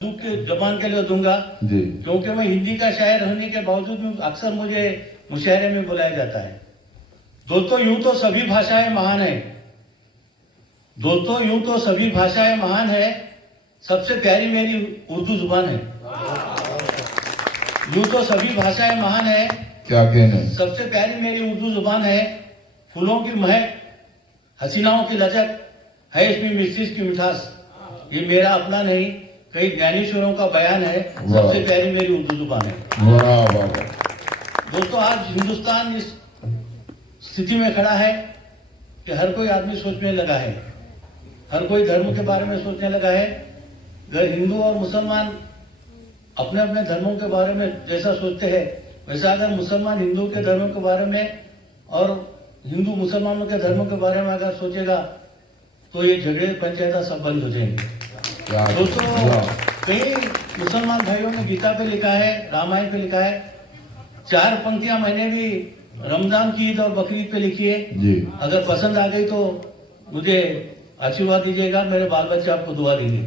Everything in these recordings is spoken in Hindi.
के जबान के लिए दूंगा जी। क्योंकि मैं हिंदी का शायर होने के बावजूद अक्सर मुझे मुशायरे में बुलाया जाता है। दोस्तों यूं तो सभी भाषाएं महान है, दोस्तों यूं तो सभी भाषाएं महान है, सबसे प्यारी मेरी उर्दू जुबान है। यूं तो सभी भाषाएं महान है, क्या कहने, सबसे प्यारी मेरी उर्दू जुबान है। फूलों की महक, हसीनाओं की लचक है इसमें मिर्ची की मिठास। ये मेरा अपना नहीं, कई ज्ञानीश्वरों का बयान है, सबसे प्यारी मेरी उर्दू जुबान है। वाह वाह वाह। दोस्तों आज हिंदुस्तान इस स्थिति में खड़ा है कि हर कोई आदमी सोचने लगा है, हर कोई धर्म के बारे में सोचने लगा है। अगर हिंदू और मुसलमान अपने अपने धर्मों के बारे में जैसा सोचते हैं, वैसा अगर मुसलमान हिंदू के धर्म के बारे में और हिंदू मुसलमानों के धर्म के बारे में अगर सोचेगा तो ये झगड़े पंचायत सब बंद हो जाएंगे। दोस्तों कई मुसलमान भाइयों ने गीता पे लिखा है, रामायण पे लिखा है, 4 पंक्तियां मैंने भी रमजान की ईद और बकरीद पे लिखी है जी। अगर पसंद आ गई तो मुझे आशीर्वाद दीजिएगा, मेरे बाल बच्चे आपको दुआ देंगे।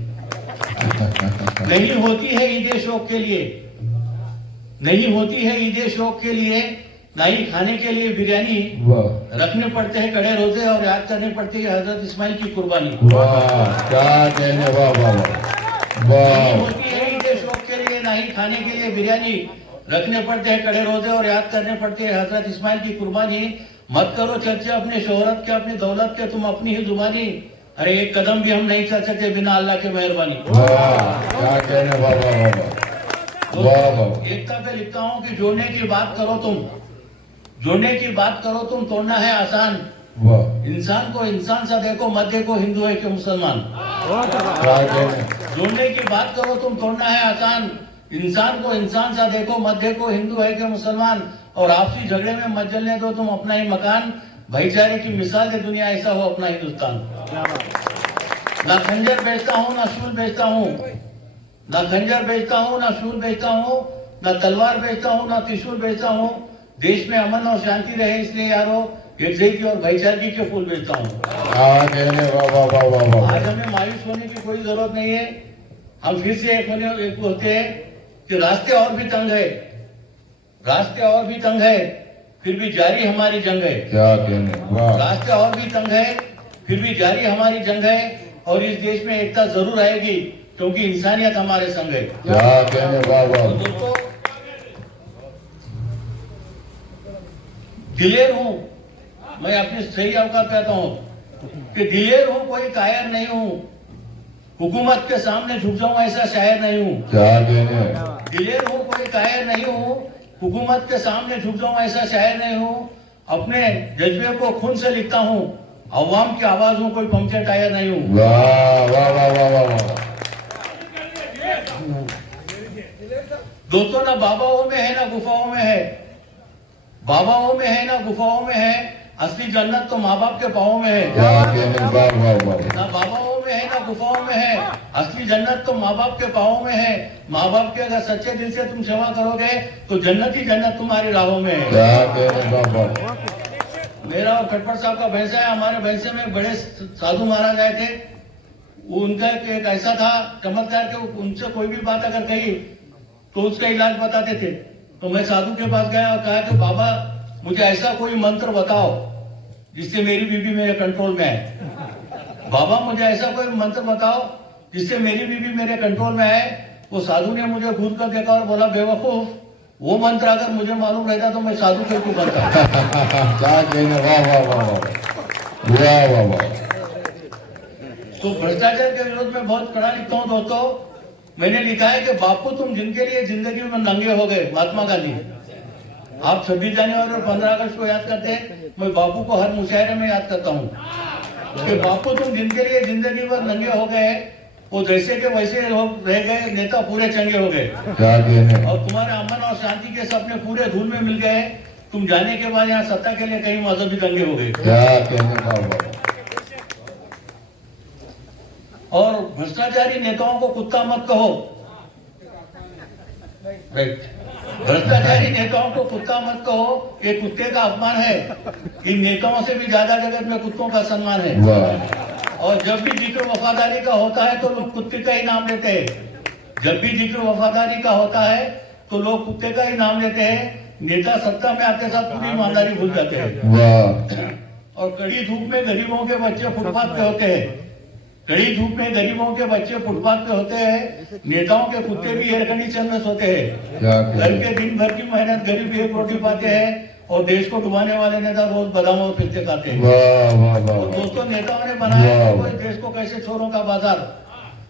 नहीं होती है ईद शौक के लिए, नहीं होती है ईद शौक के लिए, ना ही खाने के लिए बिरयानी, रखने पड़ते हैं कड़े रोजे और याद करने पड़ती है हजरत इस्माइल की कुर्बानी। वाह क्या कहने, वाह वाह वाह। नहीं होती है ईद शौक के लिए, ना ही खाने के लिए बिरयानी, रखने पड़ते हैं कड़े रोजे और याद करने पड़ते हैं हजरत इस्माइल की कुर्बानी। मत करो चर्चा अपने शोहरत के, अपनी दौलत के, तुम अपनी ही जुबानी, अरे एक कदम भी हम नहीं चल सकते बिना अल्लाह के मेहरबानी। क्या कहने, वाह वाह वाह। एकता पे लिखता हूँ कि जोड़ने की बात करो तुम, जोड़ने की बात करो तुम, तोड़ना है आसान। इंसान को इंसान सा देखो, मत देखो हिंदू है कि मुसलमान। जोड़ने की बात करो तुम, तोड़ना है आसान। इंसान को इंसान सा देखो, मत देखो हिंदू है कि मुसलमान। और आपसी झगड़े में मत जलने दो तुम अपना ही मकान। भाईचारे की मिसाल है दुनिया, ऐसा हो अपना हिंदुस्तान। ना खंजर बेचता हूँ ना शूल बेचता हूँ, ना खंजर बेचता हूँ ना शूल बेचता हूँ, ना तलवार बेचता हूँ ना त्रिशूल बेचता हूँ। देश में अमन और शांति रहे इसलिए यारो एकजुटता और भाईचारे के फूल बेचता हूँ। आज हमें मायूस होने की कोई जरूरत नहीं है। हम फिर से एक होते हैं कि रास्ते और भी तंग है, रास्ते और भी तंग है, फिर भी जारी हमारी जंग है। क्या कहने, रास्ते और भी तंग है, फिर भी जारी हमारी जंग है। और इस देश में एकता जरूर आएगी क्योंकि इंसानियत हमारे संग है। क्या कहने, वाह वाह। दोस्तों दिलेर हूं मैं, अपनी सही अवकात कहता हूं कि दिलेर हूं, कोई कायर नहीं हूं, हुकूमत के सामने झुक जाऊं ऐसा शायर नहीं हूं। क्या कहने, दिलेर हूं, कोई कायर नहीं हूं, हुकूमत के सामने झुक जाऊं ऐसा शायर नहीं हूं। अपने जज्बे को खून से लिखता हूं, अवाम की आवाज हूं, कोई पंक्चर टायर नहीं हूं। वाह वाह वाह वाह वाह। दोस्तों ना बाबाओं में है ना गुफाओं में है, बाबाओं में है ना गुफाओं में है, असली जन्नत तो माँ बाप के पाँव में है। क्या कहने, वाह वाह वाह। ना बाबाओं में है ना गुफाओं में है, असली जन्नत तो माँ बाप के पाँव में है। माँ बाप के अगर सच्चे दिल से तुम सेवा करोगे तो जन्नत ही जन्नत तुम्हारी राहों में है। क्या कहने, वाह वाह। मेरा और खटपट साहब का भैंसा है, हमारे भैंसे में बड़े साधु महाराज आए थे। वो उनका एक ऐसा था चमत्कार कि उनसे कोई भी बात अगर कही तो उसका इलाज बताते थे। तो मैं साधु के पास गया और कहा कि बाबा मुझे ऐसा कोई मंत्र बताओ जिससे मेरी बीवी मेरे कंट्रोल में आए। बाबा मुझे ऐसा कोई मंत्र बताओ जिससे मेरी बीवी मेरे कंट्रोल में आए। वो साधु ने मुझे घूर कर देखा और बोला बेवकूफ, वो मंत्र अगर मुझे मालूम रहता तो मैं साधु के क्यों बनता। क्या कहने, वाह वाह वाह वाह वाह वाह वाह। तो भ्रष्टाचार के विरोध में बहुत कड़ा लिखता हूँ दोस्तों। मैंने लिखा है कि बापू तुम जिनके लिए जिंदगी में नंगे हो गए, महात्मा गांधी। आप 26 जनवरी और 15 अगस्त को याद करते हैं, मैं बापू को हर मुशायरे में याद करता हूँ कि बापू तुम जिनके लिए जिंदगी भर नंगे हो गए, वो जैसे के वैसे रह गए, नेता पूरे चंगे हो गए। क्या कहने, और तुम्हारे अमन और शांति के सपने पूरे धूल में मिल गए। तुम जाने के बाद यहाँ सत्ता के लिए कई मजहबी दंगे हो गए। क्या कहने, वाह वाह। और भ्रष्टाचारी नेताओं को कुत्ता मत कहो, राइट। भ्रष्टाचारी नेताओं को कुत्ता मत कहो, ये कुत्ते का अपमान है। इन नेताओं से भी ज्यादा जगत में कुत्तों का सम्मान है। वाह। और जब भी जिक्र वफादारी का होता है तो लोग कुत्ते का ही नाम लेते हैं। जब भी जिक्र वफादारी का होता है तो लोग कुत्ते का ही नाम लेते हैं, नेता सत्ता में आते साथ पूरी ईमानदारी भूल जाते हैं। वाह और कड़ी धूप में गरीबों के बच्चे फुटपाथ पे होते हैं, कड़ी धूप में गरीबों के बच्चे फुटपाथ पे होते हैं, नेताओं के कुत्ते भी एयर कंडीशन में सोते हैं। क्या घर कहें। के दिन भर की मेहनत गरीब एक रोटी पाते हैं और देश को डुबाने वाले नेता रोज बादाम और पिस्ते खाते हैं। वाह वाह वाह और वाह। दोस्तों नेताओं ने बनाया वाह। देखो इस देश को कैसे चोरों का बाजार,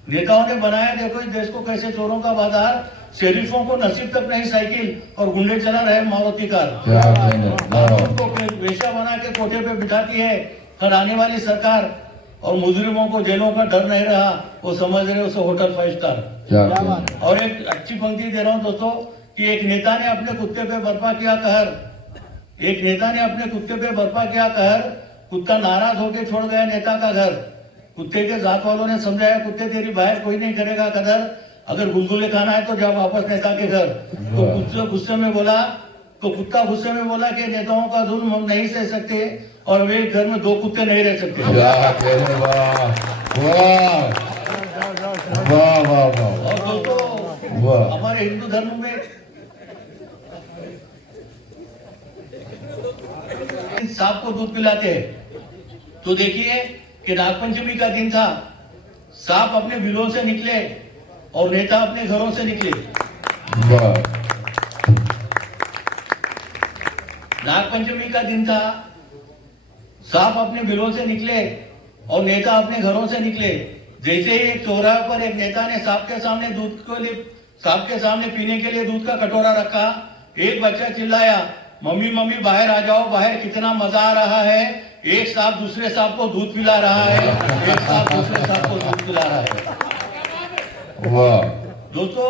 नेताओं ने बनाया देखो इस देश को कैसे चोरों का बाजार। शरीफों को नसीब तक नहीं साइकिल और गुंडे चला रहे मारुति कार। क्या कहने। कानून को पेशा बना के कोठे पे बिठाती है हर आने वाली सरकार, और मुजरिमों को जेलों का डर नहीं रहा, वो समझ रहे उसे होटल 5 स्टार। क्या कहने। और एक अच्छी पंक्ति दे रहा हूं दोस्तों कि एक नेता ने अपने कुत्ते पे बर्पा किया कहर, एक नेता ने अपने कुत्ते पे बर्पा किया कहर, कुत्ता नाराज होकर छोड़ गया नेता का घर। कुत्ते के जात वालों ने समझाया कुत्ते तेरी बाहर कोई नहीं करेगा कदर, अगर गुलगुले खाना है तो जा वापस नेता के घर। तो कुत्ता गुस्से में बोला कि नेताओं का जुल्म हम नहीं सह सकते और वे घर में 2 कुत्ते नहीं रह सकते। क्या कहने। वाह वाह वाह वाह वाह और दोस्तों वाह। हमारे हिंदू धर्म में सांप को दूध पिलाते हैं, तो देखिए कि नागपंचमी का दिन था, सांप अपने बिलों से निकले और नेता अपने घरों से निकले। वाह नागपंचमी का दिन था, सांप अपने बिलों से निकले और नेता अपने घरों से निकले। जैसे ही एक चौराहे पर एक नेता ने सांप के सामने पीने के लिए दूध का कटोरा रखा, एक बच्चा चिल्लाया, मम्मी मम्मी बाहर आ जाओ, बाहर कितना मजा आ रहा है, एक सांप दूसरे सांप को दूध पिला रहा है, एक सांप दूसरे सांप को दूध पिला रहा है। वाह। दोस्तों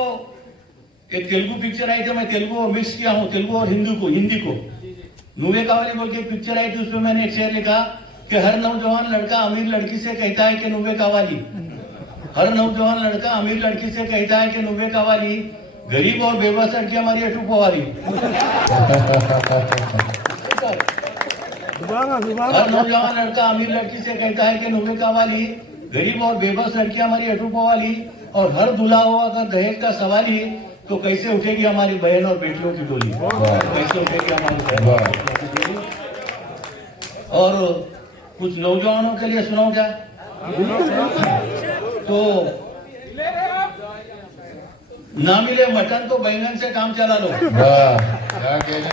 एक तेलुगु पिक्चर आई थी, मैं तेलुगु और मिक्स किया हूँ, तेलुगु और हिंदी को। नुवे कावाली बोल के एक पिक्चर आई थी, उसमें मैंने एक शेर लिखा कि हर नौजवान लड़का अमीर लड़की से कहता है कि नुवे कावाली, हर नौजवान लड़का अमीर लड़की से कहता है कि नुवे कावाली, गरीब और बेबस लड़की हमारी अटूपो वाली। हर नौजवान लड़का अमीर लड़की से कहता है कि नुवे कावाली, गरीब और बेबस लड़की हमारी अटूपो वाली, और हर दूल्हा हो अगर दहेज का सवाल ही तो कैसे उठेगी हमारी बहन और बेटियों की डोली, कैसे उठेगी हमारी बहन और बेटियों की डोली। और कुछ नौजवानों के लिए सुनाऊं क्या? तो ना मिले मटन तो बैंगन से काम चला लो, वाह। क्या कहने।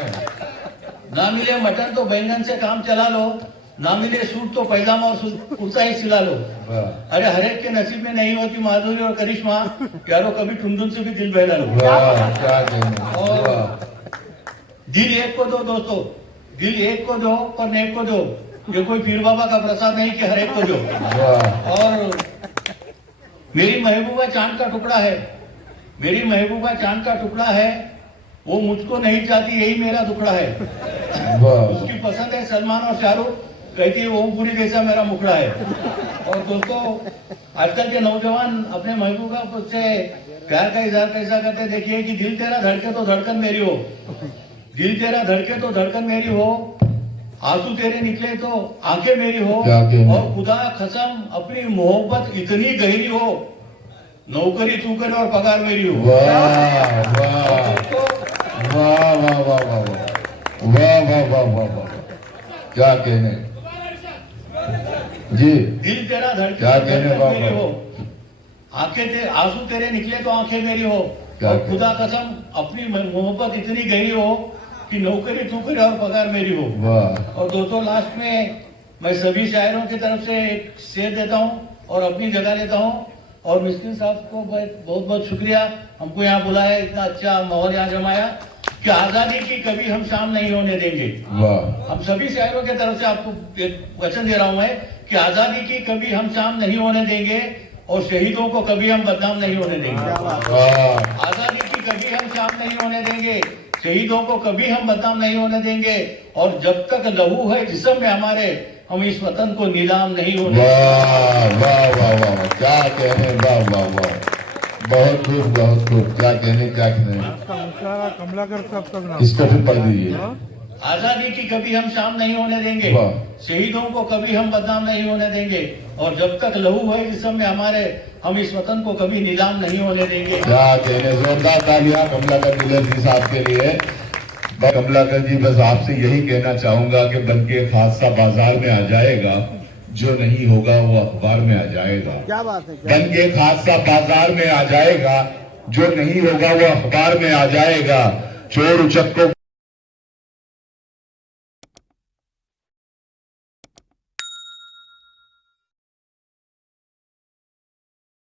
ना मिले मटन तो बैंगन से काम चला लो, ना मिले सूट तो पैजामा और कुर्ता ही सिला लो। वाह अरे हर एक के नसीब में नहीं होती माधुरी और करिश्मा, यारो कभी टुनटुन से भी दिल बहला लो। वाह। क्या कहने। और वाह दिल एक को दो दोस्तों, दिल एक को दो पर नेक को दो, ये कोई पीर बाबा का प्रसाद नहीं कि हर एक को दो। वाह। और मेरी महबूबा चांद का टुकड़ा है, मेरी महबूबा चांद का टुकड़ा है, वो मुझको नहीं चाहती यही मेरा दुखड़ा है। वाह उसकी पसंद है सलमान और शाहरुख, कहती है ओमपुरी जैसा मेरा मुखड़ा है। और दोस्तों आजकल के नौजवान अपने महबूबा से प्यार का इजहार कैसा करते हैं, देखिए कि दिल तेरा धड़के तो धड़कन मेरी हो, दिल तेरा धड़के तो धड़कन मेरी हो, आंसू तेरे निकले तो आंखें मेरी हो, क्या कहना। और खुदा कसम अपनी मोहब्बत इतनी गहरी हो, नौकरी तू करे और पगार मेरी हो। वाह वाह दोस्तों वाह वाह वाह वाह वाह वाह वाह वाह वाह वाह। क्या कहने। जी दिल तेरा धड़के क्या तो कहने, धड़कन वाह, मेरी वाह। हो, आंसू तेरे निकले तो आंखें मेरी हो, क्या और कहने। खुदा कसम अपनी मोहब्बत इतनी गहरी हो कि नौकरी तू करे और पगार मेरी हो। वाह और दोस्तों लास्ट में मैं सभी शायरों की तरफ से एक शेर देता हूँ और अपनी जगह लेता हूँ, और मिस्किन साहब को बहुत बहुत शुक्रिया, हमको यहाँ बुलाया, इतना अच्छा माहौल यहाँ जमाया कि आजादी की कभी हम शाम नहीं होने देंगे। वाह हम सभी शायरों की तरफ से आपको एक वचन दे रहा हूं मैं कि आजादी की कभी हम शाम नहीं होने देंगे और शहीदों को कभी हम बदनाम नहीं होने देंगे। वाह आजादी की कभी हम शाम नहीं होने देंगे, शहीदों को कभी हम बदनाम नहीं होने देंगे, और जब तक लहू है जिस्म में हमारे, हम इस वतन को नीलाम नहीं होने देंगे। वाह वाह वाह वाह। क्या कहने। वाह वाह वाह। बहुत खूब बहुत खूब। क्या कहने क्या कहने। कमलाकर साहब का नाम। इसको भी पढ़ दीजिए। आजादी की कभी हम शाम नहीं होने देंगे, वाह। शहीदों को कभी हम बदनाम नहीं होने देंगे, और जब तक लहू है जिस्म में हमारे, हम इस वतन को कभी नीलाम नहीं होने देंगे। क्या कहने, जोरदार तालियां कमलाकर दुलर जी साहब के लिए। कमलाकर जी, बस आपसे यही कहना चाहूंगा कि बनके खासा बाजार में आ जाएगा, जो नहीं होगा वो अखबार में आ जाएगा। क्या बात है, बनके खासा बाजार में आ जाएगा, जो नहीं होगा वो अखबार में आ जाएगा। चोर उचक्कों